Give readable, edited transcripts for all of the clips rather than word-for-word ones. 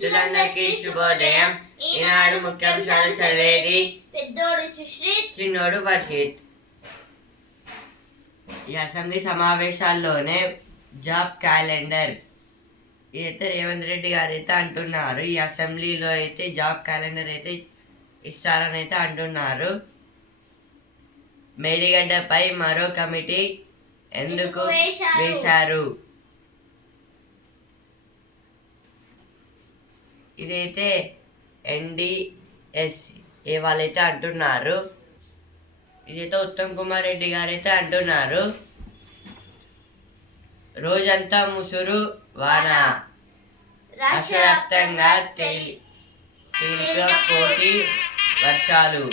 మిత్రులందరికీ శుభోదయం. ఈనాడు ముఖ్యాంశాలు చదివేది పెద్దోడు సుశ్రీత్, చిన్నోడు వర్షిత్. ఈ అసెంబ్లీ సమావేశాల్లోనే జాబ్ క్యాలెండర్ అయితే రేవంత్ రెడ్డి గారు అయితే అంటున్నారు. ఈ అసెంబ్లీలో అయితే జాబ్ క్యాలెండర్ అయితే ఇస్తారని అయితే అంటున్నారు. మేడిగడ్డపై మరో కమిటీ ఎందుకు వేశారు? ఇదైతే NDS వాళ్ళైతే అంటున్నారు. ఇదైతే ఉత్తమ్ కుమార్ రెడ్డి గారు అయితే అంటున్నారు. రోజంతా ముసురు వాన, రాష్ట్ర వ్యాప్తంగా తేలికపాటి వర్షాలు.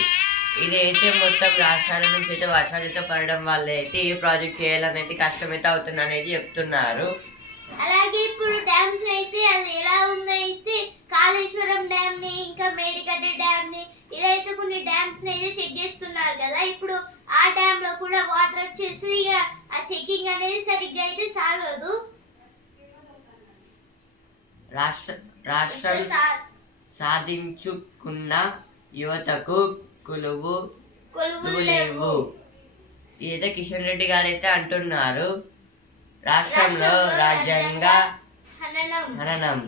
ఇదైతే మొత్తం రాష్ట్రాల నుంచి అయితే వర్షాలు అయితే పడడం వల్ల అయితే ఏ ప్రాజెక్ట్ చేయాలని అయితే కష్టమైతే అవుతుంది అనేది చెప్తున్నారు. అలాగే ఇప్పుడు డ్యామ్స్ అయితే అది ఎలా ఉందైతే కాళేశ్వరం డ్యామ్ ని ఇంకా మేడిగడ్డ డ్యామ్ ని ఇలా అయితే కొన్ని డ్యామ్స్ ని అయితే చెక్ చేస్తున్నారు కదా. ఇప్పుడు ఆ డ్యామ్ లో కూడా వాటర్ వచ్చేసి ఇక ఆ చెకింగ్ అనేది సరిగ్గా అయితే సాగదు. రాష్ట్రం సాధించుకున్న యువతకు కొలువు లేవు. ఇదైతే కిషన్ రెడ్డి గారు అయితే అంటున్నారు. రాష్ట్రంలో రాజ్యాంగ హననం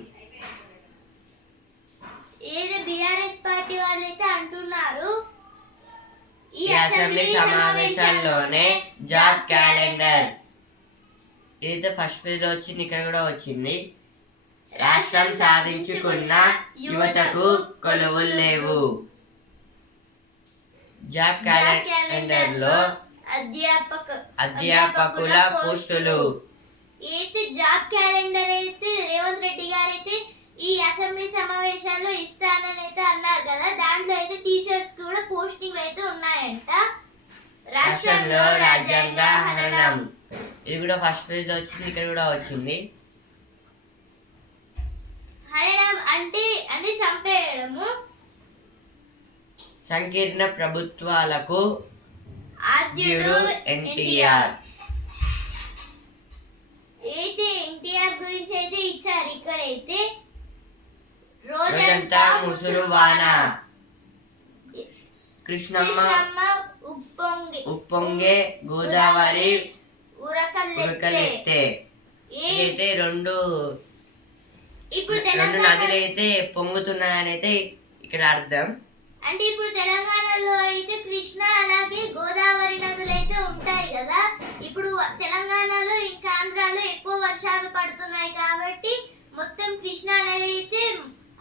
ఏదో బీఆర్ఎస్ పార్టీ వాళ్ళు అయితే అంటున్నారు. ఈ అసెంబ్లీ సమావేశాల్లోనే జాబ్ క్యాలెండర్ ఏదైతే ఫస్ట్ పేజ్ లో వచ్చింది, ఇక్కడ కూడా వచ్చింది. రాష్ట్రం సాధించుకున్న యువతకు కొలువులు లేవు. జాబ్ క్యాలెండర్ లో అధ్యాపకుల పోస్టులు. అయితే జాబ్ క్యాలెండర్ అయితే రేవంత్ రెడ్డి గారు అయితే ఈ అసెంబ్లీ సమావేశాల్లో ఇస్తానని అయితే అన్నారు కదా. దాంట్లో అయితే టీచర్స్ కూడా పోస్టింగ్ అయితే ఉన్నాయంట. రాష్ట్రంలో రాజ్యాంగ హననం ఇది కూడా ఫస్ట్ పేజ్ లో వచ్చింది, ఇక్కడ కూడా వచ్చింది. హననం అంటే అని చంపేయడము. సంకీర్ణ ప్రభుత్వాలకు ఆద్యుడు ఎన్టీఆర్. అయితే ఎన్టీఆర్ గురించి అయితే ఇచ్చారు. ఇక్కడైతే రోజంతా ముసురు వాన, కృష్ణమ్మ ఉప్పొంగే గోదావరి ఉరకలెత్తే. ఇదైతే రెండు నదులు అయితే పొంగుతున్నాయని అయితే ఇక్కడ అర్థం. అంటే ఇప్పుడు తెలంగాణలో అయితే కృష్ణ అలాగే గోదావరి నదులు అయితే ఉంటాయి కదా. ఇప్పుడు తెలంగాణలో ఇంకా ఆంధ్రాలో ఎక్కువ వర్షాలు పడుతున్నాయి కాబట్టి మొత్తం కృష్ణ నది అయితే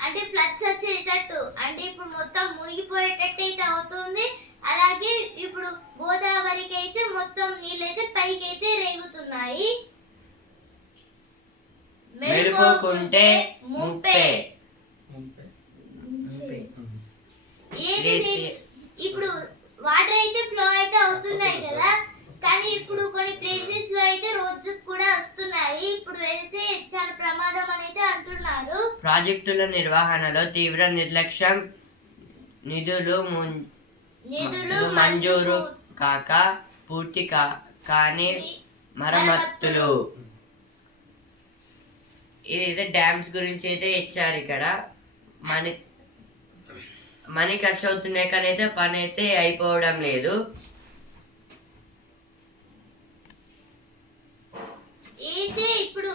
అంటే ఫ్లడ్స్ వచ్చేటట్టు అంటే ఇప్పుడు మొత్తం మునిగిపోయేటట్టు అయితే అవుతుంది. అలాగే ఇప్పుడు గోదావరికి అయితే మొత్తం నీళ్ళైతే పైకి అయితే రేగుతున్నాయి. మెలుకోకుంటే ముప్పే. ఇప్పుడు వాటర్ అయితే ఫ్లో అయితే అవుతున్నాయి కదా, కానీ ఇప్పుడు కొన్ని ప్లేసెస్ లో అయితే రోజు కూడా వస్తున్నాయి. ఇప్పుడు అయితే చాలా ప్రమాదం అని అయితే అంటున్నారు. ప్రాజెక్టుల నిర్వహణలో తీవ్ర నిర్లక్ష్యం, నిధులు మంజూరు కాక పూర్తి కాని మరమ్మతులు. ఇదైతే డ్యామ్స్ గురించి అయితే ఇచ్చారు. ఇక్కడ మనీ ఖర్చు అవుతున్నాయి కానీ అయితే పని అయితే అయిపోవడం లేదు. అయితే ఇప్పుడు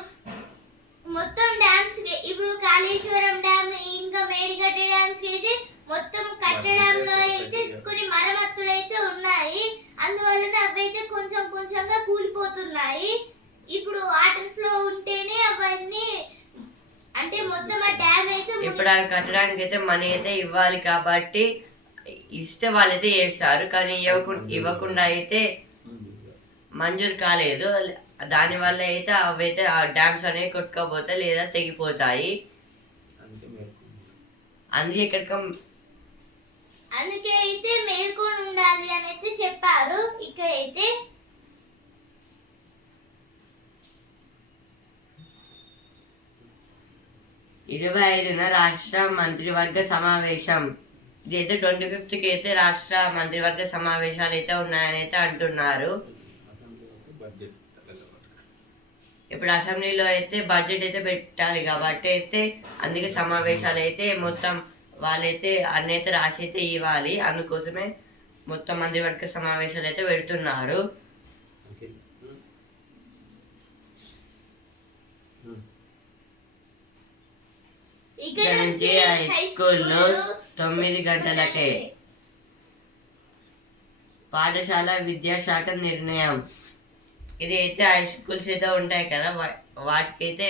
మొత్తం డ్యామ్స్ ఇప్పుడు కాళేశ్వరం డ్యామ్ ఇంకా మేడిగడ్డ డ్యామ్స్ అయితే మొత్తం కట్టడంలో అయితే కొన్ని మరమ్మతులు అయితే ఉన్నాయి. అందువలన అవైతే కొంచెం కొంచెంగా కూలిపోతున్నాయి. ఇప్పుడు వాటర్ ఫ్లో ఉంటేనే అవన్నీ అంటే మొత్తం ఆ డ్యామ్ అయితే ఇప్పుడు అవి కట్టడానికి అయితే మనీ అయితే ఇవ్వాలి కాబట్టి ఇస్తే వాళ్ళైతే చేస్తారు, కానీ ఇవ్వకుండా అయితే మంజూరు కాలేదు. దానివల్ల అయితే అవైతే ఆ డ్యామ్స్ అనేవి కొట్టుకపోతాయి లేదా తెగిపోతాయి. అందుకే అయితే మేల్కొని ఉండాలి అని అయితే చెప్పారు. ఇక్కడైతే 25న రాష్ట్ర మంత్రివర్గ సమావేశం. ఇదైతే 25కి అయితే రాష్ట్ర మంత్రివర్గ సమావేశాలు అయితే ఉన్నాయని అయితే అంటున్నారు. ఇప్పుడు అసెంబ్లీలో అయితే బడ్జెట్ అయితే పెట్టాలి కాబట్టి అయితే అందుకే సమావేశాలు అయితే మొత్తం వాళ్ళైతే అన్ని అయితే రాసి అయితే ఇవ్వాలి. అందుకోసమే మొత్తం మంత్రివర్గ సమావేశాలు అయితే పెడుతున్నారు. ఇక్కడ నుంచి హై స్కూల్లో 9 గంటలకే పాఠశాల విద్యాశాఖ నిర్ణయం. ఇది అయితే హై స్కూల్స్ అయితే ఉంటాయి కదా, వాటికైతే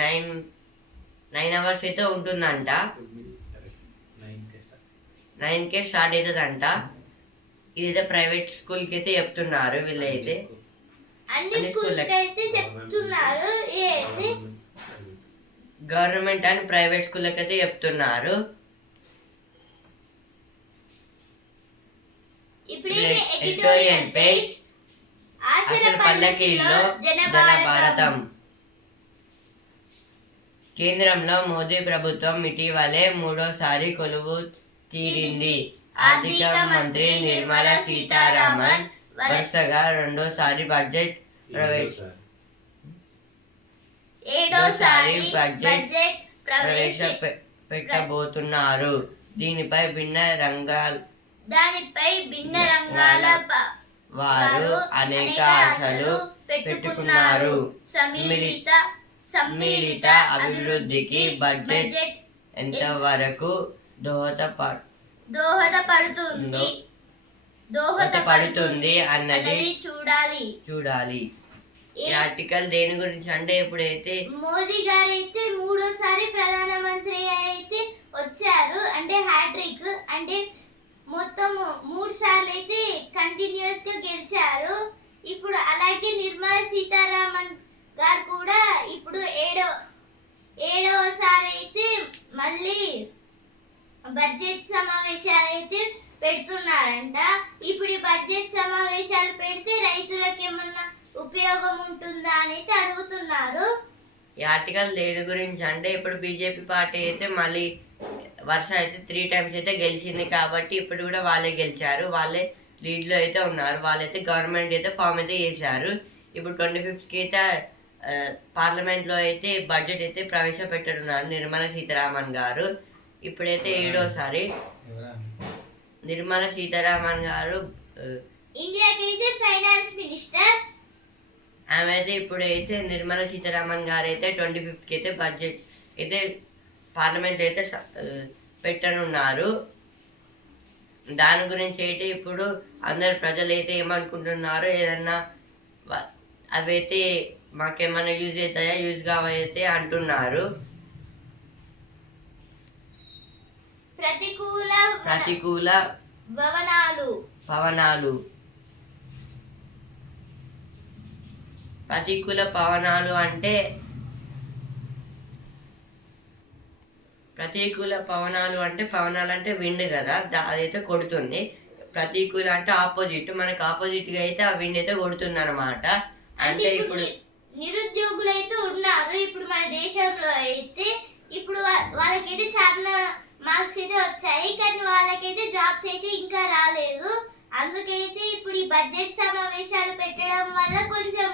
9 అవర్స్ అయితే ఉంటుందంట. 9కే స్టార్ట్ అవుతుందంట. ఇదైతే ప్రైవేట్ స్కూల్కి అయితే చెప్తున్నారు వీళ్ళైతే. అన్ని స్కూల్స్ అయితే చెప్తున్నారు, అయితే గవర్నమెంట్ అండ్ ప్రైవేట్ స్కూళ్ళకి అయితే చెప్తున్నారు. ఇప్పుడు ఎడిటోరియల్ పేజ్ ఆశల పల్లకిలో జనభారతం. కేంద్రంలో మోదీ ప్రభుత్వం ఇటీవలే 3వ కొలువు తీరింది. ఆర్థిక మంత్రి నిర్మలా సీతారామన్ వరుసగా 2వ బడ్జెట్ ప్రవేశపెట్టబోతున్నారు. దానిపై భిన్న రంగాల వారు అనేక ఆశలు పెట్టుకున్నారు. సమ్మిళిత అభివృద్ధికి బడ్జెట్ ఎంతవరకు దోహదపడుతుంది అన్నది చూడాలి. ఈ ఆర్టికల్ దేని గురించి అంటే ఇప్పుడైతే మోదీ గారు అయితే 3వ ప్రధానమంత్రి అయితే వచ్చారు. అంటే హ్యాట్రిక్, అంటే మొత్తం 3 సార్లు అయితే కంటిన్యూస్ గా గెలిచారు. ఇప్పుడు అలాగే నిర్మలా సీతారామన్ గారు కూడా ఇప్పుడు 7వ అయితే మళ్ళీ బడ్జెట్ సమావేశాలు అయితే పెడుతున్నారంట. ఇప్పుడు ఈ బడ్జెట్ సమావేశాలు పెడితే రైతులకు ఏమన్నా ఉపయోగం ఉంటుందా అని అయితే అడుగుతున్నారు. ఈ ఆర్టికల్ దేని గురించి అంటే ఇప్పుడు బీజేపీ పార్టీ అయితే మళ్ళీ వర్ష అయితే 3 టైమ్స్ అయితే గెలిచింది కాబట్టి ఇప్పుడు కూడా వాళ్ళే గెలిచారు. వాళ్ళే లీడ్లో అయితే ఉన్నారు. వాళ్ళైతే గవర్నమెంట్ అయితే ఫామ్ అయితే చేశారు. ఇప్పుడు 25కి అయితే పార్లమెంట్లో అయితే బడ్జెట్ అయితే ప్రవేశపెట్టనున్నారు నిర్మలా సీతారామన్ గారు. ఇప్పుడైతే 7వ నిర్మలా సీతారామన్ గారు ఇండియాకి అయితే ఫైనాన్స్ మినిస్టర్. ఆమె అయితే ఇప్పుడైతే నిర్మలా సీతారామన్ గారు అయితే 25కి అయితే బడ్జెట్ అయితే పార్లమెంట్ అయితే పెట్టనున్నారు. దాని గురించి అయితే ఇప్పుడు అందరు ప్రజలు అయితే ఏమనుకుంటున్నారు, ఏదన్నా అవైతే మాకేమన్నా యూజ్ అవుతాయా, యూజ్ కావైతే అంటున్నారు. ప్రతికూల పవనాలు అంటే పవనాలు అంటే విండ్ కదా, అదైతే కొడుతుంది. ప్రతికూల అంటే ఆపోజిట్, మనకు ఆపోజిట్ గా అయితే ఆ విండ్ అయితే కొడుతుంది అనమాట. అంటే ఇప్పుడు నిరుద్యోగులు అయితే ఉన్నారు ఇప్పుడు మన దేశంలో అయితే. ఇప్పుడు వాళ్ళకైతే చాలా మార్క్స్ అయితే వచ్చాయి, కానీ వాళ్ళకైతే జాబ్స్ అయితే ఇంకా రాలేదు. అందుకైతే ఇప్పుడు ఈ బడ్జెట్ సమావేశాలు పెట్టడం వల్ల కొంచెం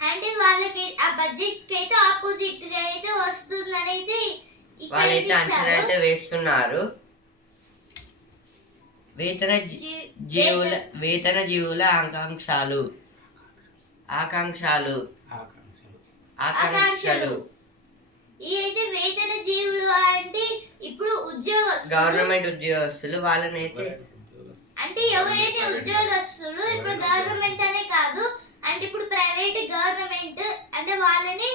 అంటే వాళ్ళకి ఆ బడ్జెట్ కి అయితే ఆపోజిట్ గా అయితే వస్తుందని అయితే వాళ్ళైతే అంచనా అయితే వేస్తున్నారు. వేతన జీవుల ఆకాంక్షలు ఈ అయితే వేతన జీవులు అంటే ఇప్పుడు గవర్నమెంట్ ఉద్యోగస్తులు వాళ్ళని అయితే అంటే ఎవరైతే ఉద్యోగస్తులు ఇప్పుడు గవర్నమెంట్ అనే కాదు, అంటే ఇప్పుడు ప్రైవేట్ గవర్నమెంట్ అంటే వాళ్ళని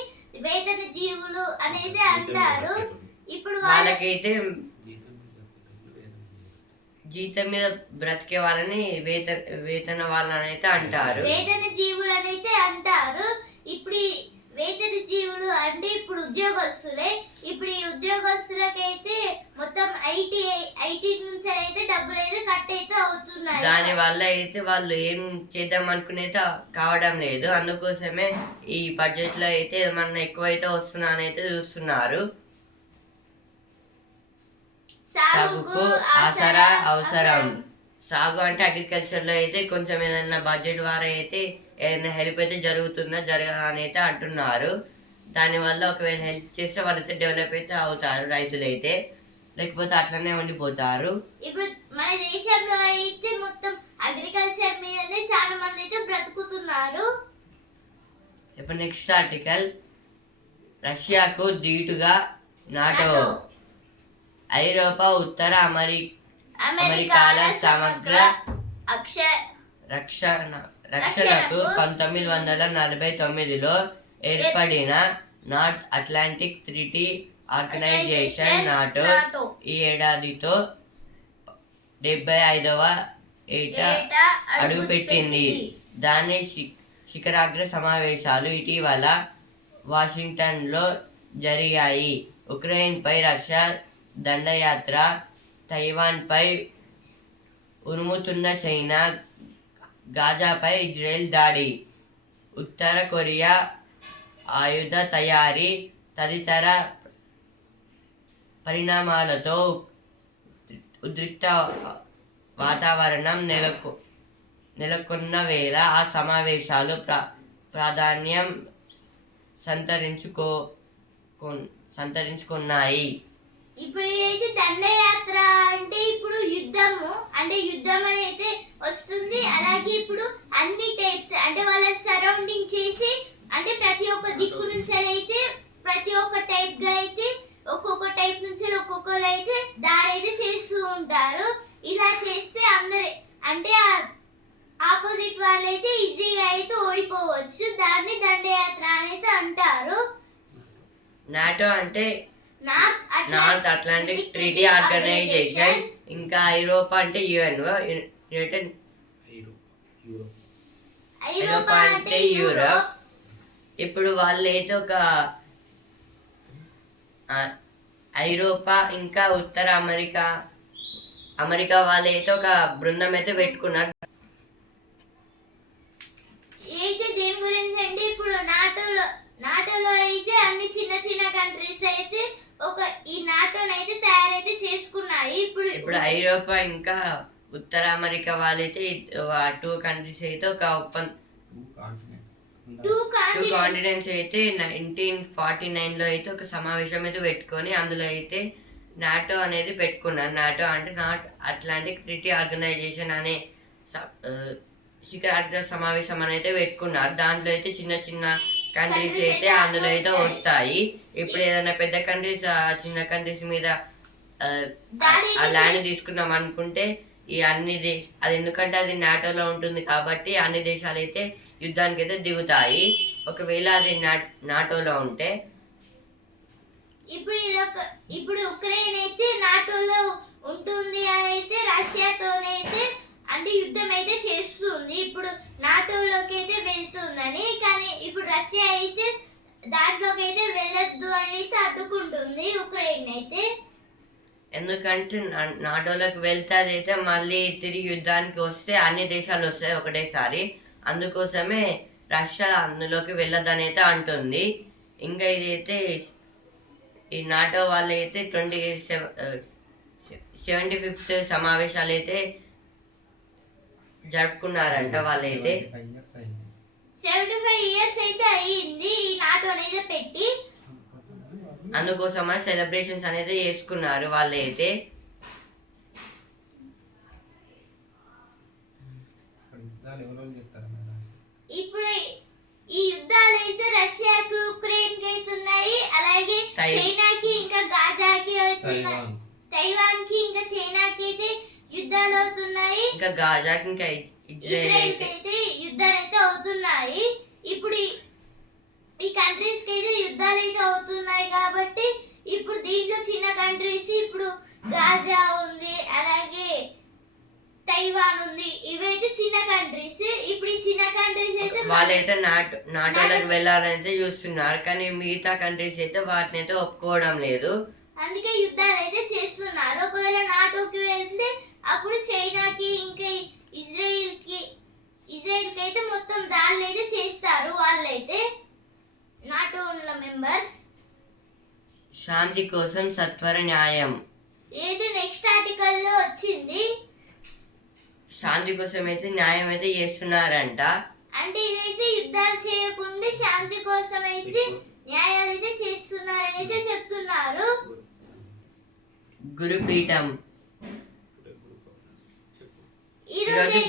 వేతన జీవులు అనేది అంటారు. ఇప్పుడు వాళ్ళకైతే జీతం మీద బ్రతికే వాళ్ళని వేతన వాళ్ళని అయితే అంటారు, వేతన జీవులు అని అయితే అంటారు. ఇప్పుడు వేతన జీవులు అంటే ఇప్పుడు ఉద్యోగస్తులే. ఇప్పుడు ఈ ఉద్యోగస్తులకైతే మొత్తం ఐటీ నుంచి అయితే డబ్బులు అయితే కట్ అయితే అవుతున్నాయి. దాని వల్ల అయితే వాళ్ళు ఏం చేద్దాం అనుకునేది కావడం లేదు. అందుకోసమే ఈ బడ్జెట్ లో అయితే ఏమన్నా ఎక్కువైతే వస్తుందా అని అయితే చూస్తున్నారు. సాగుకు ఆసరా అవసరం. సాగు అంటే అగ్రికల్చర్లో అయితే కొంచెం ఏదైనా బడ్జెట్ ద్వారా అయితే ఏదైనా హెల్ప్ అయితే జరుగుతుందా జరగదా అని అయితే అంటున్నారు. దానివల్ల ఒకవేళ హెల్ప్ చేస్తే వాళ్ళైతే డెవలప్ అయితే అవుతారు రైతులైతే, లేకపోతే అట్లనే ఉండిపోతారు. ఇప్పుడు మన దేశంలో అయితే మొత్తం అగ్రికల్చర్ మీదనే చాలా మంది అయితే బ్రతుకుతున్నారు. ఇప్పుడు నెక్స్ట్ ఆర్టికల్, రష్యాకు ధీటుగా నాటో, ఐరోపా ఉత్తర అమెరికాల సమగ్ర రక్షణకు 1949లో ఏర్పడిన North Atlantic Treaty Organization NATO ఈ ఏడాదితో 75వ ఏట అడుగుపెట్టింది. దాని శిఖరాగ్ర సమావేశాలు ఇటీవల వాషింగ్టన్లో జరిగాయి. ఉక్రెయిన్పై రష్యా దండయాత్ర, తైవాన్పై ఉరుముతున్న చైనా, గాజాపై ఇజ్రాయెల్ దాడి, ఉత్తర కొరియా ఆయుధ తయారీ తదితర పరిణామాలతో ఉద్రిక్త వాతావరణం నెలకొన్న వేళ ఆ సమావేశాలు ప్రాధాన్యం సంతరించుకున్నాయి. ఇప్పుడు ఏదైతే దండయాత్ర అంటే ఇప్పుడు యుద్ధము అంటే యుద్ధం అనేది వస్తుంది. అలాగే ఇప్పుడు అన్ని టైప్స్ అంటే వాళ్ళని సరౌండింగ్ చేసి అంటే ప్రతి ఒక్క దిక్కు నుంచి అయితే ప్రతి ఒక్క టైప్ గా అయితే ఒక్కొక్క టైప్ నుంచి ఒక్కొక్కరు అయితే దాడి అయితే చేస్తూ ఉంటారు. ఇలా చేస్తే అందరు అంటే ఆపోజిట్ వాళ్ళైతే ఈజీగా అయితే ఓడిపోవచ్చు. దాన్ని దండయాత్ర అనేది అంటారు. నాటో అంటే నార్త్ అట్లాంటిక్ ట్రీటీ ఆర్గనైజేషన్, ఇంకా ఐరోపా అంటే ఐరోపా అంటే యూరోప్. ఇప్పుడు వాళ్ళైతే ఒక ఐరోపా ఇంకా ఉత్తర అమెరికా వాళ్ళైతే ఒక బృందం అయితే పెట్టుకున్నారు. అయితే దేని గురించి అంటే ఇప్పుడు నాటోలో అయితే అన్ని చిన్న చిన్న కంట్రీస్ అయితే ఈ నాటోని అయితే తయారైతే చేసుకున్నాయి. ఇప్పుడు ఐరోపా ఇంకా ఉత్తర అమెరికా వాళ్ళైతే 2 కంట్రీస్ అయితే ఒక టూ కాంటినెంట్స్ అయితే 1949లో అయితే ఒక సమావేశం అయితే పెట్టుకొని అందులో అయితే నాటో అనేది పెట్టుకున్నారు. నాటో అంటే నార్త్ అట్లాంటిక్ ట్రీటీ ఆర్గనైజేషన్ అనే శిఖరాగ్ర సమావేశం అని అయితే పెట్టుకున్నారు. దాంట్లో అయితే చిన్న చిన్న కంట్రీస్ అయితే అందులో అయితే వస్తాయి. ఇప్పుడు ఏదైనా పెద్ద కంట్రీస్ చిన్న కంట్రీస్ మీద ఆ ల్యాండ్ తీసుకున్నాం అనుకుంటే ఈ అది ఎందుకంటే అది నాటోలో ఉంటుంది కాబట్టి అన్ని దేశాలు అయితే యుద్ధానికి అయితే దిగుతాయి. ఒకవేళ అది నాటోలో ఉంటే ఇప్పుడు ఉక్రెయిన్ అయితే నాటోలో ఉంటుంది అని అయితే రష్యాతోనైతే అంటే యుద్ధం అయితే చేస్తుంది. ఇప్పుడు నాటోలోకి అయితే వెళ్తుందని, కానీ ఇప్పుడు రష్యా అయితే దాంట్లోకి అయితే వెళ్ళొద్దు అని అయితే అడ్డుకుంటుంది ఉక్రెయిన్ అయితే. ఎందుకంటే నాటోలోకి వెళ్తే అదైతే మళ్ళీ తిరిగి యుద్ధానికి వస్తే అన్ని దేశాలు వస్తాయి ఒకటేసారి. అందుకోసమే రష్యా అందులోకి వెళ్ళొద్దని అయితే అంటుంది. ఇంకా ఇదైతే ఈ నాటో వాళ్ళు అయితే 75th సమావేశాలు అయితే జరుపుకున్నారంట. వాళ్ళైతే 75 years అయితే అయ్యింది ఈ నాటో అనేది పెట్టి. అందుకోసమని సెలబ్రేషన్స్ అనేది చేసుకున్నారు వాళ్ళైతే. ఇప్పుడు ఈ యుద్ధాలు అయితే రష్యాకి ఉక్రెయిన్ కి అవుతున్నాయి, అలాగే చైనాకి ఇంకా గాజాకి అవుతున్నాయి, తైవాన్ కి ఇంకా చైనాకి అయితే యుద్ధాలు అవుతున్నాయి, ఇంకా గాజాకి ఇంకా ఇజ్రాయెల్ కి అయితే యుద్ధాలు అయితే అవుతున్నాయి. ఇప్పుడు ఈ కంట్రీస్ కి అయితే యుద్ధాలు అయితే అవుతున్నాయి కాబట్టి ఇప్పుడు దీంట్లో చిన్న కంట్రీస్ ఇప్పుడు గాజా ఉంది, అలాగే తైవాన్ ఉంది, ఇవైతే చిన్న కంట్రీస్. ఇప్పుడు ఈ చిన్న కంట్రీస్ అయితే వాళ్ళైతే నాటోలోకి వెళ్ళాలని చూస్తున్నారు, కానీ మిగతా కంట్రీస్ అయితే వాటిని అయితే ఒప్పుకోవడం లేదు. అందుకే యుద్ధాలు అయితే చేస్తున్నారు. ఒకవేళ నాటోకి వెళ్తే అప్పుడు చైనాకి ఇంకా ఇజ్రాయెల్ కి అయితే మొత్తం దాడులు అయితే చేస్తారు వాళ్ళైతే నాటో ఉన్న మెంబర్స్. శాంతి కోసం సత్వర న్యాయం ఏది నెక్స్ట్ ఆర్టికల్ లో వచ్చింది. శాంతి కోసం అయితే న్యాయం అయితే చేస్తున్నారంట. అంటే ఇదైతే యుద్ధాలు చేయకుండా శాంతి కోసం అయితే న్యాయాలు అయితే చేస్తున్నారని అయితే చెప్తున్నారు. గురుపీఠం ఈరోజు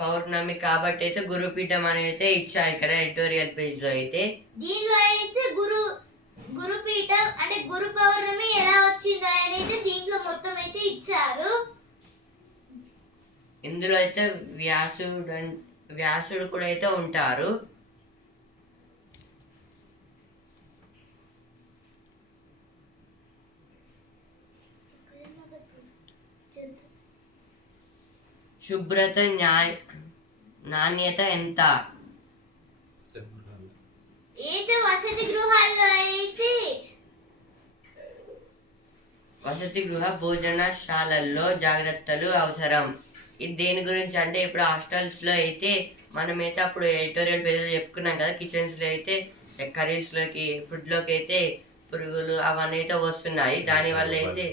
పౌర్ణమి కాబట్టి అయితే గురుపీఠం అనేది అయితే ఇచ్చారు ఇక్కడ ఎడిటోరియల్ పేజ్ లో అయితే. దీనిలో అయితే గురుపీఠం అంటే గురు పౌర్ణమి ఎలా వచ్చిందో అని అయితే దీంట్లో మొత్తం అయితే ఇచ్చారు. ఇందులో అయితే వ్యాసుడు కూడా అయితే ఉంటారు. శుభ్రత నాణ్యత ఎంత? అయితే వసతి గృహాల్లో అయితే వసతి గృహ భోజనశాలల్లో జాగ్రత్తలు అవసరం. ఇది దేని గురించి అంటే ఇప్పుడు హాస్టల్స్ లో అయితే మనమైతే అప్పుడు ఎడిటోరియల్ పేజ్ చెప్పుకున్నాం కదా, కిచెన్స్ లో అయితే కర్రీస్ లోకి ఫుడ్ లోకి అయితే పురుగులు అవన్నీ అయితే వస్తున్నాయి. దాని వల్ల అయితే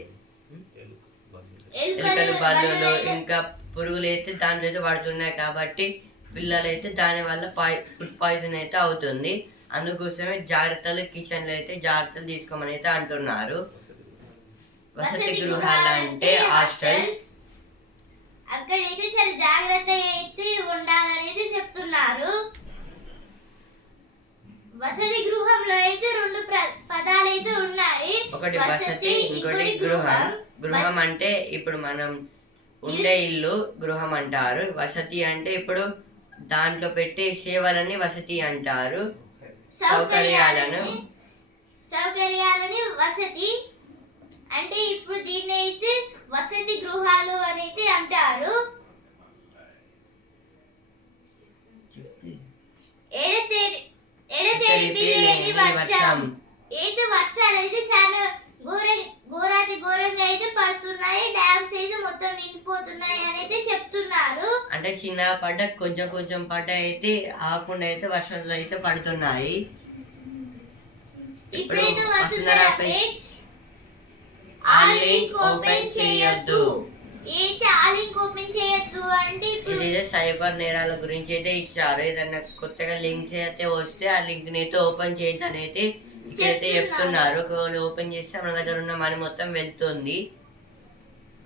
ఎలుకలు బల్లులు ఇంకా పురుగులు అయితే దాంట్లో అయితే పడుతున్నాయి కాబట్టి పిల్లలు అయితే దాని వల్ల ఫుడ్ పాయిజన్ అయితే అవుతుంది. అందుకోసమే జాగ్రత్తలు కిచెన్ లో అయితే జాగ్రత్తలు తీసుకోమని అయితే అంటున్నారు. వసతి గృహాలు అంటే హాస్టల్స్, అక్కడైతే చాలా జాగ్రత్త అయితే ఉండాలనేది చెప్తున్నారు. వసతి గృహంలో అయితే రెండు పదాలు అయితే ఉన్నాయి. ఒకటి వసతి, ఇంకోటి గృహం. గృహం అంటే ఇప్పుడు మనం ఉండే ఇల్లు గృహం అంటారు. వసతి అంటే ఇప్పుడు దాంట్లో పెట్టే సేవలని వసతి అంటారు. సౌకర్యాలని వసతి అంటే ఇప్పుడు దీన్ని అయితే వసతి గృహాలు అని అయితే అంటారు. ఎడతెరిపి లేని వర్షం. అయితే వర్షాలు అయితే చాలా ఘోరాతి ఘోరంగా అయితే పడుతున్నాయి. డ్యామ్స్ అయితే మొత్తం నిండిపోతున్నాయి అని అయితే చెప్తున్నారు. అంటే చిన్న పడ్డ కొంచెం కొంచెం పడ్డ అయితే ఆకుండా అయితే వర్షంలో అయితే పడుతున్నాయి. ఇప్పుడైతే వసుంధర పేజ్ ఆ లింక్ ఓపెన్ చేయొద్దు. అయితే ఆ లింక్ ఓపెన్ చేయొద్దు అంటే ఇప్పుడు ఇది సైబర్ నేరాల గురించి అయితే ఇచ్చారు. ఏదైనా కొత్తగా లింక్స్ అయితే వస్తే ఆ లింక్ ని అయితే ఓపెన్ చేయొద్దని అయితే ఇక్కడైతే చెప్తున్నారు. ఒకవేళ ఓపెన్ చేస్తే మన దగ్గర ఉన్న మనీ మొత్తం వెళ్తుంది.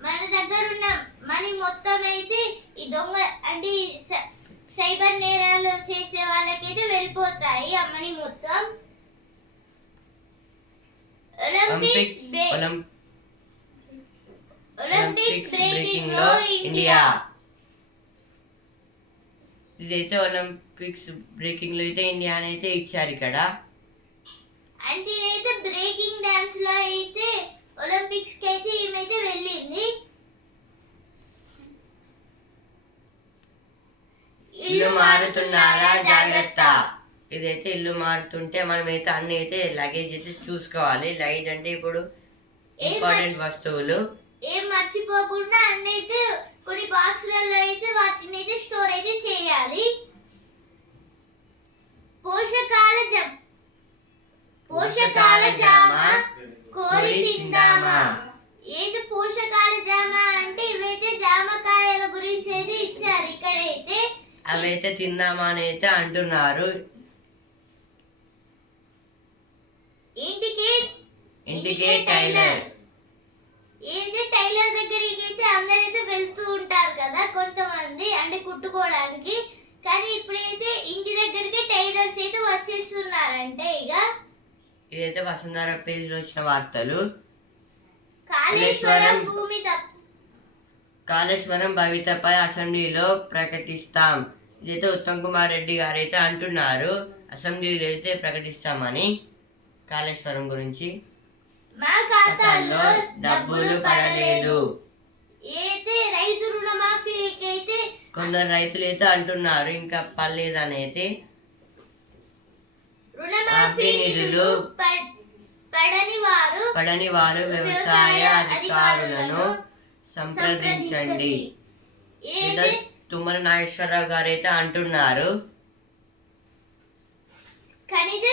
మన దగ్గర ఉన్న మనీ మొత్తం అయితే ఈ దొంగ అంటే సైబర్ నేరాలు చేసే వాళ్ళకైతే వెళ్ళిపోతాయి ఆ మనీ మొత్తం. ఒలింపిక్స్ బ్రేకింగ్ లో ఇండియా. ఇదైతే ఒలింపిక్స్ బ్రేకింగ్ లో అయితే ఇండియా అని అయితే ఇచ్చారు ఇక్కడ. అంటే ఇదైతే బ్రేకింగ్ డాన్స్ లో అయితే ఒలింపిక్స్ కి అయితే ఏమైతే వెళ్ళింది. ఇల్లు మారుతున్నారా జాగ్రత్త. ఇదైతే ఇల్లు మారుతుంటే మనమైతే అన్ని అయితే లగేజ్ అయితే చూసుకోవాలి. లగేజ్ అంటే ఇప్పుడు ఇంపార్టెంట్ వస్తువులు ఏం మర్చిపోకుండా అన్ని అయితే కొన్ని బాక్సులలో అయితే వాటిని అయితే స్టోర్ అయితే చేయాలి. పోషకాల జామ కోరి తిందామా. ఏది పోషకాల జామ అంటే ఇవైతే జామకాయల గురించి అయితే ఇచ్చారు ఇక్కడైతే. అవైతే తిందామా అని అయితే అంటున్నారు. ఇంటికే టైలర్. ఏది టైలర్ దగ్గరికి అయితే అందరైతే వెళ్తూ ఉంటారు కదా కొంతమంది అంటే కుట్టుకోవడానికి. కానీ ఇప్పుడైతే ఇంటి దగ్గరికి టైలర్స్ అయితే వచ్చేస్తున్నారంటే ఇక. ఇదైతే వసుంధర పేజ్ లో వచ్చిన వార్తలు. కాళేశ్వరం భవితపై అసెంబ్లీలో ప్రకటిస్తాం. ఇదైతే ఉత్తమ్ కుమార్ రెడ్డి గారు అయితే అంటున్నారు అసెంబ్లీలో అయితే ప్రకటిస్తామని. కాళేశ్వరం గురించి మా ఖాతాల్లో డబ్బులు పడలేదు. అయితే రైతు రుణమాఫీ అయితే కొందరు రైతులు అయితే అంటున్నారు ఇంకా పడలేదని అయితే. రుణమాఫీ నిధులు పడని వారు వ్యవసాయ అధికారులను సంప్రదించండి. తుమ్మల నాగేశ్వరరావు గారు అయితే అంటున్నారు ఖనిజ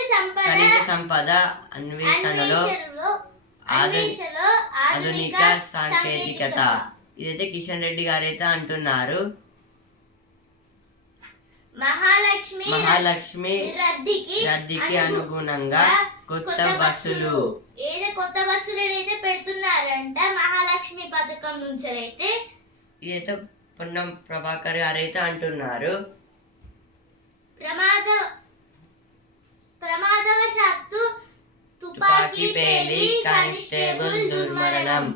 సంపద అన్వేషణలో ఆధునిక సాంకేతికత. ఇదైతే కిషన్ రెడ్డి గారు అయితే అంటున్నారు. మహాలక్ష్మి రద్దీకి అనుగుణంగా కొత్త బస్సులు కొత్త బస్సులను అయితే పెడుతున్నారంట మహాలక్ష్మి పథకం నుంచి అయితే. ఇదైతే పొన్నం ప్రభాకర్ గారు అయితే అంటున్నారు. ప్రమాదవశాత్తు తుపాకీ పేలి కానిస్టేబుల్ దుర్మరణం.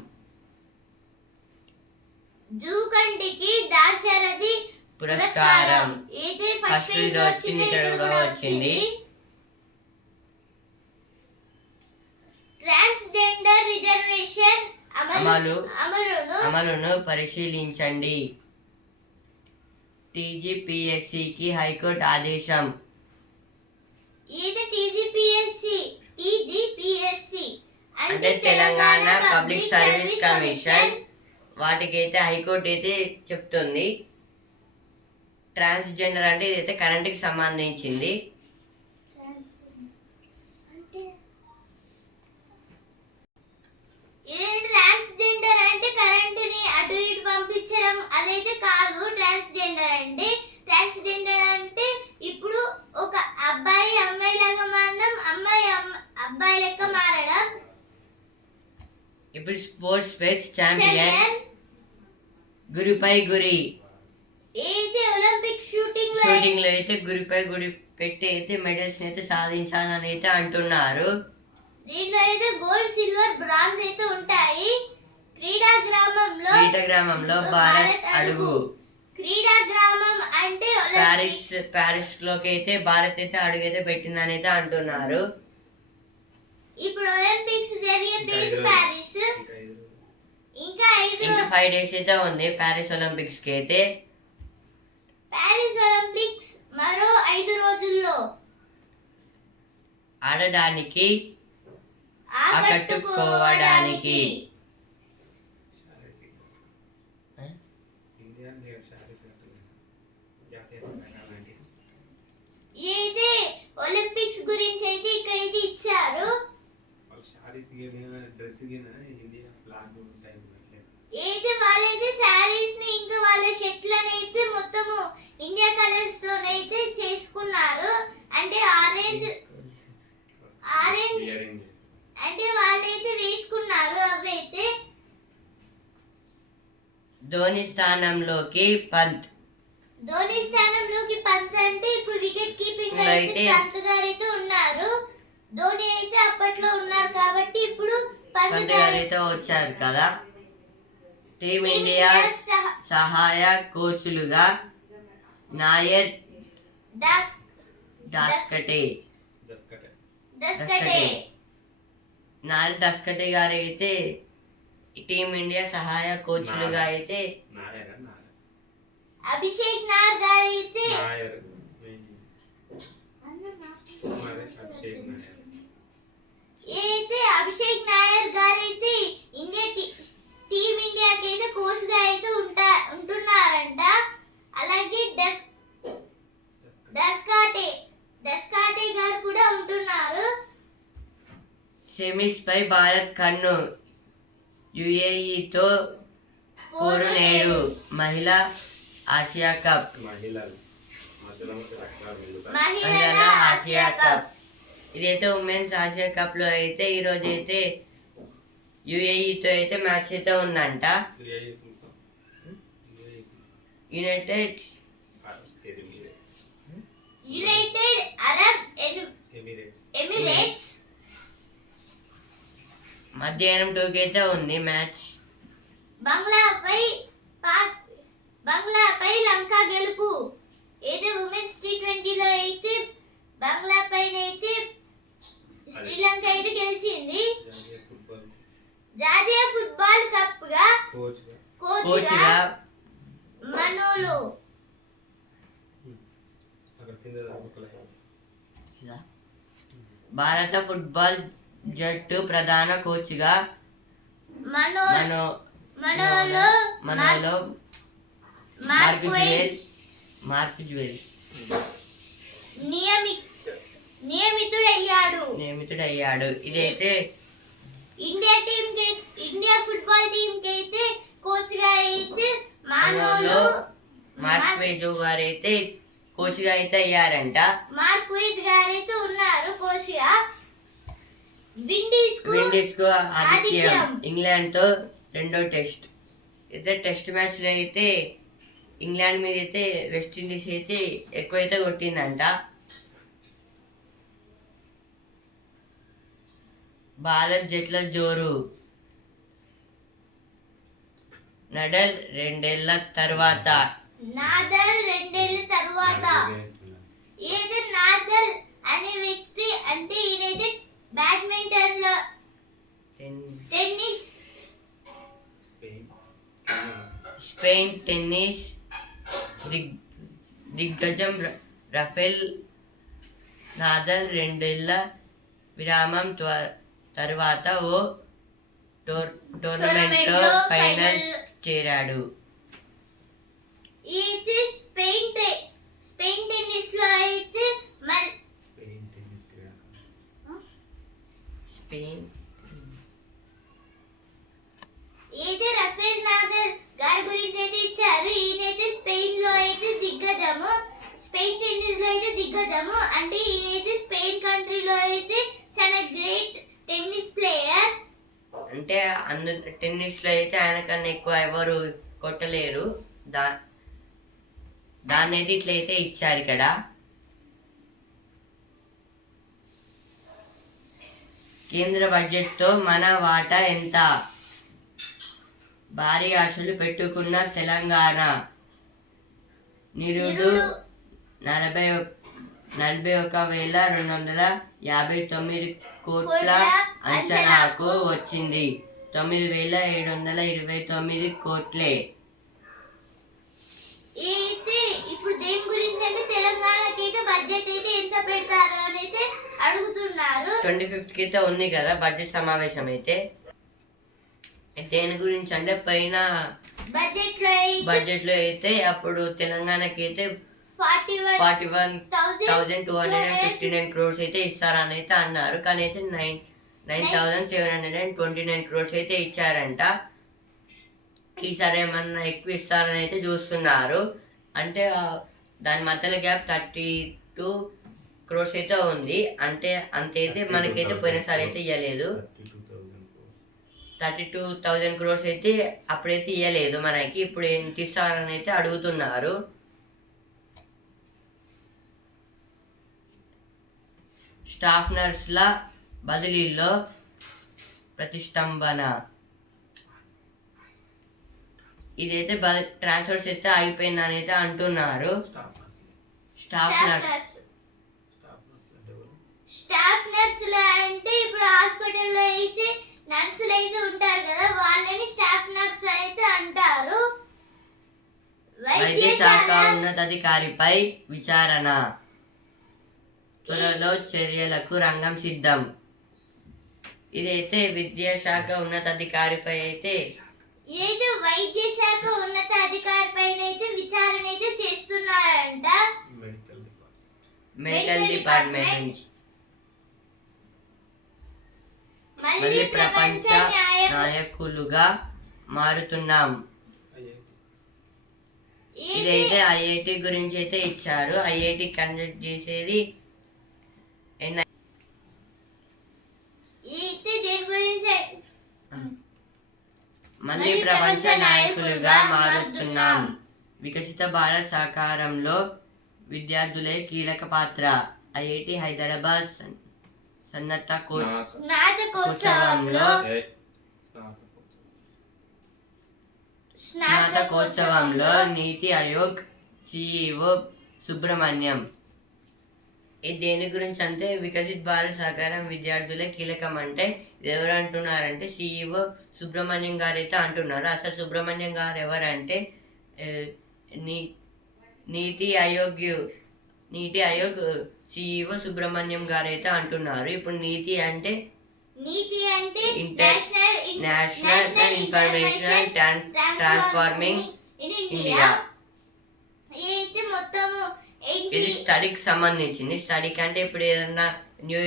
జూకంటికి దాశరథి పురస్కారం అయితే ఫస్ట్ ప్రైజ్ వచ్చింది, ఇక్కడ కూడా వచ్చింది. ట్రాన్స్జెండర్ రిజర్వేషన్ అమలును పరిశీలించండి. టీజీపీఎస్సీకి హైకోర్టు ఆదేశం. ఇది టీజీపీఎస్సీ అంటే తెలంగాణ పబ్లిక్ సర్వీస్ కమిషన్ వాటికైతే హైకోర్టు అయితే చెప్తుంది. ట్రాన్స్జెండర్ అంటే ఇదైతే కరెంట్కి సంబంధించింది. ట్రాన్స్జెండర్ అంటే కరెంటుని అటు ఇటు పంపించడం అదైతే కాదు. ట్రాన్స్జెండర్ అంటే ఇప్పుడు ఒక అబ్బాయి అమ్మాయి లాగా మారడం, అమ్మాయి అబ్బాయి లెక్క మారడం. ఇప్పుడు స్పోర్ట్స్ ఫెస్ట్ ఛాంపియన్ గురిపై గురి అయితే ఒలింపిక్ షూటింగ్ లో అయితే గురిపై గురి పెట్టి అయితే మెడల్స్ అయితే సాధించాలని అయితే అంటున్నారు. దీంట్లో అయితే గోల్డ్, సిల్వర్, బ్రాంజ్ అయితే ఉంటాయి. క్రీడా గ్రామంలో భారత్ అడుగు. క్రీడా గ్రామం అంటే ప్యారిస్ లోకి అయితే భారత్ అయితే అడుగు అయితే పెట్టిందని అయితే అంటున్నారు. ఇప్పుడు ఒలింపిక్స్ జరిగే ప్లేస్ ప్యారిస్. ఇంకా 5 days అయితే ఉంది ప్యారిస్ ఒలింపిక్స్ కి అయితే. ప్యారిస్ ఒలింపిక్స్ మరో 5 రోజుల్లో ఆడడానికి ఆకట్టుకోవడానికి అయితే ఒలింపిక్స్ గురించి అయితే ఇక్కడైతే ఇచ్చారు. అయితే వాళ్ళైతే శారీస్ ని ఇంకా వాళ్ళ షర్ట్లను అయితే మొత్తము ఇండియా కలర్స్ తోనైతే చేసుకున్నారు. అంటే ఆరెంజ్ అంటే వాళ్ళైతే వేసుకున్నారు. అవైతే ధోని స్థానంలోకి పంత్ అంటే ఇప్పుడు వికెట్ కీపింగ్ అయితే పంత్ గారు అయితే ఉన్నారు. ధోని అయితే అప్పట్లో ఉన్నారు కాబట్టి ఇప్పుడు పంత్ గారు అయితే వచ్చారు కదా. టీమిండియా సహాయ కోచ్లుగా నాయర్ దస్కటే గారు అయితే టీమిండియా సహాయ కోచ్లుగా అయితే అభిషేక్ నాయర్ గారు అయితే అభిషేక్ నాయర్ గారు అయితే టీమ్ ఇండియాకి అయితే కోచ్ గా అయితే ఉంటున్నారంట. అలాగే డస్కాటే గారు కూడా ఉంటున్నారు. సెమీస్ పై భారత్ కన్ను. యుఏఈతో పోరు నేడు. మహిళా ఆసియా కప్ ఇదైతే ఉమెన్స్ ఆసియా కప్ లో అయితే ఈ రోజు అయితే యుఏఈతో అయితే మ్యాచ్ అయితే ఉందంట. యునైటెడ్ అరబ్ ఎమిరేట్స్ మధ్యాహ్నం 2కి అయితే ఉంది మ్యాచ్. బంగ్లాపై లంక గెలుపు. అయితే ఉమెన్స్ T20లో అయితే బంగ్లా పైన అయితే శ్రీలంక అయితే గెలిచింది. జాతీయ ఫుట్బాల్ కప్ గా కోచ్గా మనోలో భారత ఫుట్బాల్ జట్టు ప్రధాన కోచ్గా మనోలో మార్క్ జ్యువెల్ నియమితుడయ్యాడు. ఇదైతే ఇండియా ఫుట్బాల్ టీమ్ కి అయితే కోచ్ గా అయితే మానోలు మార్క్వేజో గారు అయితే కోచ్ గా అయితే అయ్యారంట. మార్క్విజ్ గారు అయితే ఉన్నారు కోచ్ గా. విండీస్ కు ఆతిథ్యం ఇంగ్లాండ్ తో రెండో టెస్ట్ అయితే టెస్ట్ మ్యాచ్ లో అయితే ఇంగ్లాండ్ మీద అయితే వెస్టిండీస్ అయితే ఎక్కువైతే కొట్టిందంట. భారత్ జట్ల జోరు. నడల్ 2 ఏళ్ల తర్వాత నాదల్ 2 ఏళ్ల తర్వాత ఏది నాదల్ అనే వ్యక్తి అంటే ఈయనైతే బ్యాడ్మింటన్ లో టెన్నిస్ స్పెయిన్ టెన్నిస్ దిగ్గజం రఫెల్ నాదల్ 2 ఏళ్ల విరామం తర్వాత ఓ టోర్నమెంట్ లో ఫైనల్ చేరాడు. ఇది స్పెయిన్ టెన్నిస్ లో అయితే స్పెయిన్ ఏది రఫేల్ నాదల్ గారి గురించి అయితే ఇచ్చారు. ఈయనైతే స్పెయిన్ లో అయితే దిగ్గజము, స్పెయిన్ టెన్నిస్ లో అయితే దిగ్గజము. అంటే ఈయనైతే స్పెయిన్ కంట్రీలో అయితే చాలా గ్రేట్ టెన్నిస్ ప్లేయర్. అంటే టెన్నిస్ లో అయితే ఆయన కన్నా ఎక్కువ ఎవరు కొట్టలేరు. దాన్ని అయితే ఇట్లయితే ఇచ్చారు ఇక్కడ. కేంద్ర బడ్జెట్ తో మన వాటా ఎంత? భారీ ఆశలు పెట్టుకున్న తెలంగాణ నిరుడు 41,259 కోట్ల అంచనాకు వచ్చింది. 9,729 కోట్లే. అయితే ఇప్పుడు దేని గురించి అంటే తెలంగాణకి అయితే బడ్జెట్ అయితే ఎంత పెడతారు అని అయితే అడుగుతున్నారు. 25th కి అయితే ఉంది కదా బడ్జెట్ సమావేశం అయితే. దేని గురించి అంటే పైన బడ్జెట్ లో అయితే అప్పుడు తెలంగాణకి అయితే 41,259 crores అయితే ఇస్తారని అయితే అన్నారు. కానీ అయితే 9,729 crores అయితే ఇచ్చారంట. ఈసారి ఏమన్నా ఎక్కువ ఇస్తారని అయితే చూస్తున్నారు. అంటే దాని మధ్యలో గ్యాప్ 32 crores అయితే ఉంది. అంటే అంతైతే మనకైతే పోయినసారి అయితే ఇవ్వలేదు. 32,000 crores అయితే అప్పుడైతే ఇవ్వలేదు మనకి. ఇప్పుడు ఎంత ఇస్తారని అయితే అడుగుతున్నారు. స్టాఫ్ నర్సుల బదిలీలో ప్రతిష్టంభన. ఇదైతే ట్రాన్స్ఫర్స్ అయితే ఆగిపోయిందని అయితే అంటున్నారు. స్టాఫ్ నర్సులు అంటే ఇప్పుడు హాస్పిటల్లో అయితే నర్సులు అయితే ఉంటారు కదా, వాళ్ళని స్టాఫ్ నర్స్ అయితే అంటారు. వైద్య శాఖ ఉన్నతాధికారిపై విచారణ. త్వరలో చర్యలకు రంగం సిద్ధం. ఇదైతే విద్యాశాఖ ఉన్నతాధికారిపై అయితే వైద్య శాఖ ఉన్నతాధికారి పైన అయితే విచారణ అయితే చేస్తున్నారంట. మెడికల్ డిపార్ట్మెంట్ నుంచి. మళ్ళీ ప్రపంచ నాయకులుగా మారుతున్నాం. ఇదైతే ఐఐటి గురించి అయితే ఇచ్చారు. ఐఐటి కండక్ట్ చేసేది మళ్ళీ ప్రపంచ నాయకులుగా మారుతున్నాం. వికసిత భారత్ సహకారంలో విద్యార్థులే కీలక పాత్ర. ఐఐటి హైదరాబాద్ స్నాతకోత్సవంలో నీతి ఆయోగ్ సిఇఓ సుబ్రహ్మణ్యం. ఇది దేని గురించి అంటే వికసిత్ భారత్ సహకారం విద్యార్థులే కీలకం అంటే ఎవరు అంటున్నారంటే సిఇఓ సుబ్రహ్మణ్యం గారు అయితే అంటున్నారు. అసలు సుబ్రహ్మణ్యం గారు ఎవరంటే నీతి ఆయోగ్ సిఇఓ సుబ్రహ్మణ్యం గారు అయితే అంటున్నారు. ఇప్పుడు నీతి అంటే నేషనల్ ఇన్ఫర్మేషన్ ట్రాన్స్ఫార్మింగ్ ఇండియా. ఇది స్టడీకి సంబంధించింది. స్టడీకి అంటే ఇప్పుడు ఏదన్నా న్యూ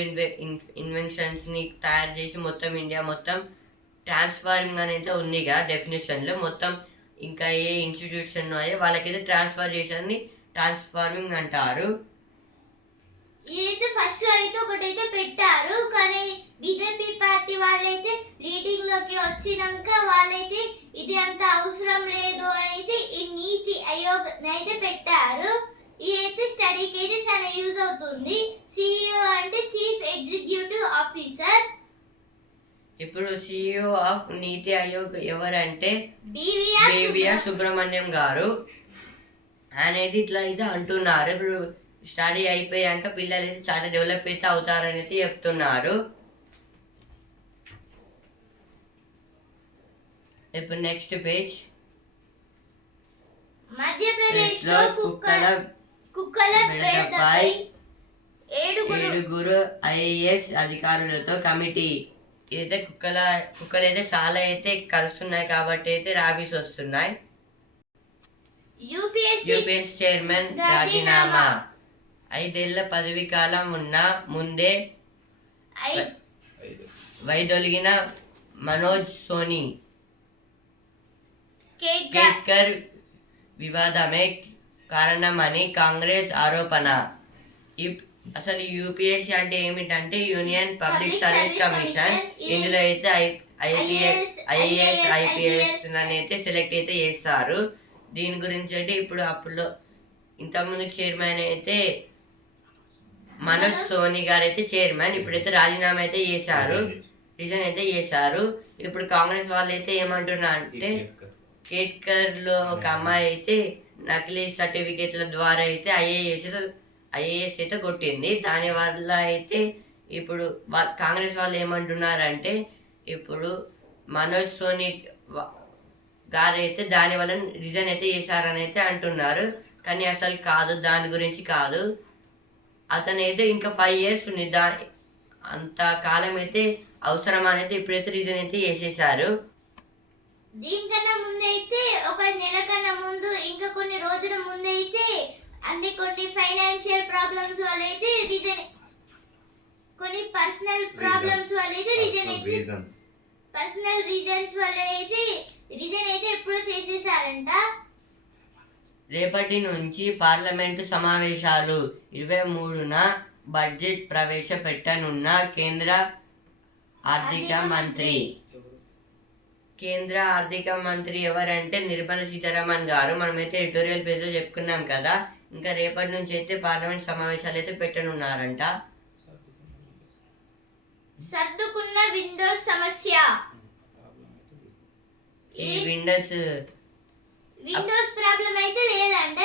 ఇన్వెన్షన్స్ ని తయారు చేసి మొత్తం ఇండియా మొత్తం ట్రాన్స్ఫార్మింగ్ అనేది ఉందిగా డెఫినేషన్లో మొత్తం ఇంకా ఏ ఇన్స్టిట్యూట్స్ ఉన్నాయో వాళ్ళకైతే ట్రాన్స్ఫార్మింగ్ అంటారు. ఇదైతే ఫస్ట్ లో అయితే ఒకటైతే పెట్టారు, కానీ బీజేపీ పార్టీ వాళ్ళైతే లీడింగ్ లోకి వచ్చినాక వాళ్ళైతే ఇది అంత అవసరం లేదు అని అయితే ఈ నీతి ఆయోగ్ అయితే పెట్టారు. ఇదైతే స్టడీకి అయితే చాలా యూజ్ అవుతుంది. సిఇఓ అంటే చీఫ్ ఎగ్జిక్యూటివ్ ఆఫీసర్. ఇప్పుడు సిఇఓ ఆఫ్ నీతి ఆయోగ్ ఎవరంటే బివిఆర్ బివిఆర్ సుబ్రహ్మణ్యం గారు అనేది ఇట్లా అయితే అంటున్నారు. ఇప్పుడు స్టడీ అయిపోయాక పిల్లలు అయితే చాలా డెవలప్ అయితే అవుతారని అయితే చెప్తున్నారు. ఇప్పుడు నెక్స్ట్ పేజ్. మధ్యప్రదేశ్ లో కుక్కల బెడదపై ఏడుగురు ఐఏఎస్ అధికారులతో కమిటీ. ఇదైతే కుక్కలు అయితే చాలా అయితే కలుస్తున్నాయి కాబట్టి అయితే ర్యాబీస్ వస్తున్నాయి. యూపీఎస్ చైర్మన్ రాజీనామా. 5 ఏళ్ల పదవి కాలం ఉన్న ముందే వైదొలిగిన మనోజ్ సోని కేట్కర్ వివాదమే కారణమని కాంగ్రెస్ ఆరోపణ. అసలు యూపీఎస్సీ అంటే ఏమిటంటే యూనియన్ పబ్లిక్ సర్వీస్ కమిషన్. ఇందులో అయితే ఐఏఎస్ ఐపీఎస్ అయితే సెలెక్ట్ అయితే చేస్తారు. దీని గురించి అయితే అప్పుడు ఇంతకుముందు చైర్మన్ అయితే మనోజ్ సోని గారు అయితే చైర్మన్, ఇప్పుడైతే రాజీనామా అయితే చేశారు, రిజైన్ అయితే చేశారు. ఇప్పుడు కాంగ్రెస్ వాళ్ళు అయితే ఏమంటున్నారు అంటే కేట్కర్ లో ఒక అమ్మాయి అయితే నకిలీ సర్టిఫికేట్ల ద్వారా అయితే ఐఏఎస్ అయితే కొట్టింది. దాని వల్ల అయితే ఇప్పుడు కాంగ్రెస్ వాళ్ళు ఏమంటున్నారంటే ఇప్పుడు మనోజ్ సోని గారు అయితే దాని వల్ల రిజైన్ అయితే చేశారని అయితే అంటున్నారు. కానీ అసలు కాదు, దాని గురించి కాదు. అతను అయితే ఇంకా 5 years ఉంది, అంత కాలం అయితే అవసరం అనేది ఇప్పుడైతే రిజైన్ అయితే చేసేసారు. దీనికన్నా ముందు అయితే ఒక నెల కన్నా ముందు ఇంకా కొన్ని రోజుల ముందు అయితే కొన్ని ఫైనాన్షియల్ ప్రాబ్లమ్స్ వల్ల అయితే రిజైన్, కొన్ని పర్సనల్ ప్రాబ్లమ్స్ వల్ల అయితే రిజైన్ అయితే పర్సనల్ రీజన్స్ వల్ల అయితే రిజైన్ అయితే ఎప్పుడో చేసేసారంట. రేపటి నుంచి పార్లమెంటు సమావేశాలు. 23న బడ్జెట్ ప్రవేశపెట్టనున్న కేంద్ర ఆర్థిక మంత్రి. కేంద్ర ఆర్థిక మంత్రి ఎవరంటే నిర్మలా సీతారామన్ గారు. మనమైతే ఎడిటోరియల్ పేజ్లో చెప్పుకున్నాం కదా. ఇంకా రేపటి నుంచి అయితే పార్లమెంట్ సమావేశాలు అయితే పెట్టనున్నారంట. సర్దుకున్న విండోస్ సమస్య. ఈ విండోస్ ప్రాబ్లం అయితే లేదంట.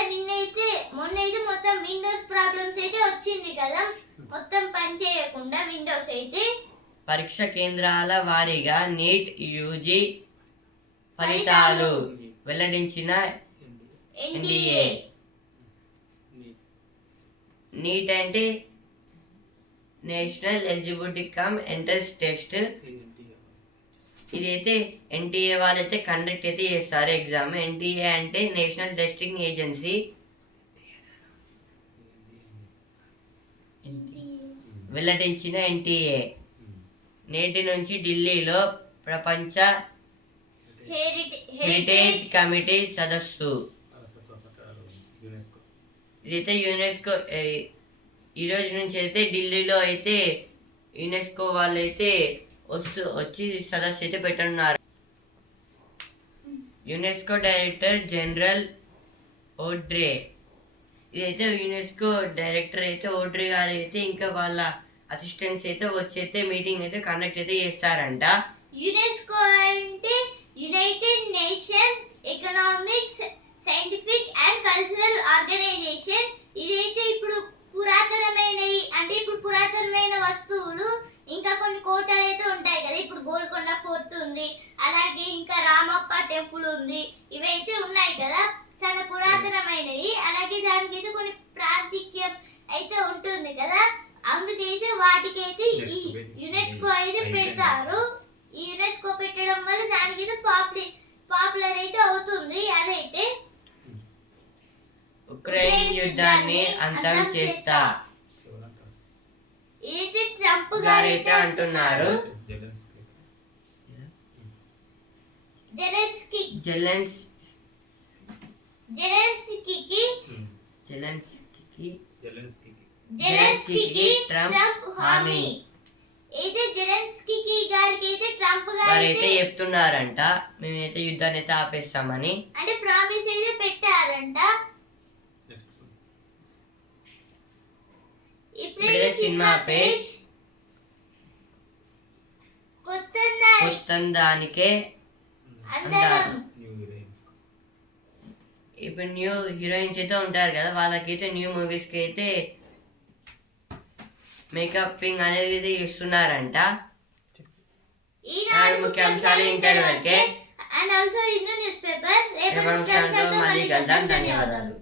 మొన్నైతే మొత్తం విండోస్ ప్రాబ్లమ్స్ అయితే వచ్చింది కదా, మొత్తం పని చేయకుండా విండోస్ అయితే. పరీక్ష కేంద్రాల వారీగా నీట్ యూజీ ఫలితాలు వెల్లడించిన ఎన్డీఏ. నీట్ అంటే national eligibility cum entrance test. ఇదైతే ఎన్టీఏ వాళ్ళైతే కండక్ట్ అయితే చేస్తారు ఎగ్జామ్. ఎన్టీఏ అంటే నేషనల్ టెస్టింగ్ ఏజెన్సీ. వెల్లడించిన ఎన్టీఏ నేటి నుంచి ఢిల్లీలో ప్రపంచ హెరిటేజ్ కమిటీ సదస్సు. ఇదైతే యునెస్కో ఈ రోజు నుంచి అయితే ఢిల్లీలో అయితే యునెస్కో వాళ్ళు అయితే వచ్చి సదస్సు అయితే పెట్టనున్నారు. UNESCO director general Audrey. ఇదైతే యునెస్కో డైరెక్టర్ అయితే ఓడ్రే గారు అయితే ఇంకా వాళ్ళ అసిస్టెంట్స్ అయితే వచ్చి అయితే మీటింగ్ అయితే కండక్ట్ అయితే చేస్తారంట. యునెస్కో అంటే United Nations Economics, Scientific and Cultural Organization. ఇదైతే ఇప్పుడు పురాతనమైన వస్తువులు, ఇంకా కొన్ని కోటలు అయితే ఉంటాయి కదా. ఇప్పుడు గోల్కొండ ఫోర్ట్ ఉంది, అలాగే ఇంకా రామప్ప టెంపుల్ ఉంది. ఇవైతే ఉన్నాయి కదా, చాలా పురాతనమైనవి. అలాగే దానికి అయితే కొన్ని ప్రాంతీయం అయితే ఉంటుంది కదా, అందుకైతే వాటికైతే ఈ యునెస్కో అయితే పెడతారు. ఈ యునెస్కో పెట్టడం వల్ల దానికైతే పాపులర్ అయితే అవుతుంది. అదైతే ఉక్రెయిన్ యుద్ధాన్ని అంతం చేస్తా ఇదైతే ట్రంప్ గారు అయితే అంటున్నారు. జెలెన్స్కీకి ట్రంప్ హామీ. అయితే జెలెన్స్కీ గారికి అయితే ట్రంప్ గారు వారైతే చెప్తున్నారంట మేమైతే యుద్ధాన్ని అయితే ఆపేస్తామని. అంటే ప్రామిస్ అయితే పెట్టారంట. ఇప్పుడే సినిమా పేజ్ కొత్త దానికే అందరం. ఇప్పుడు న్యూ హీరోయిన్స్ అయితే ఉంటారు కదా, వాళ్ళకైతే న్యూ మూవీస్కి అయితే మేకప్పింగ్ అనేది అయితే ఇస్తున్నారంట. ఈనాడు ముఖ్యాంశాలు ఇంతటి వరకే. And also Hindu news paper. రేపటి రేపటి ముఖ్యాంశాలతో ముఖ్యాంశాలతో మళ్ళీ మళ్ళీ కలుద్దాం. కలుద్దాం. ధన్యవాదాలు. ధన్యవాదాలు.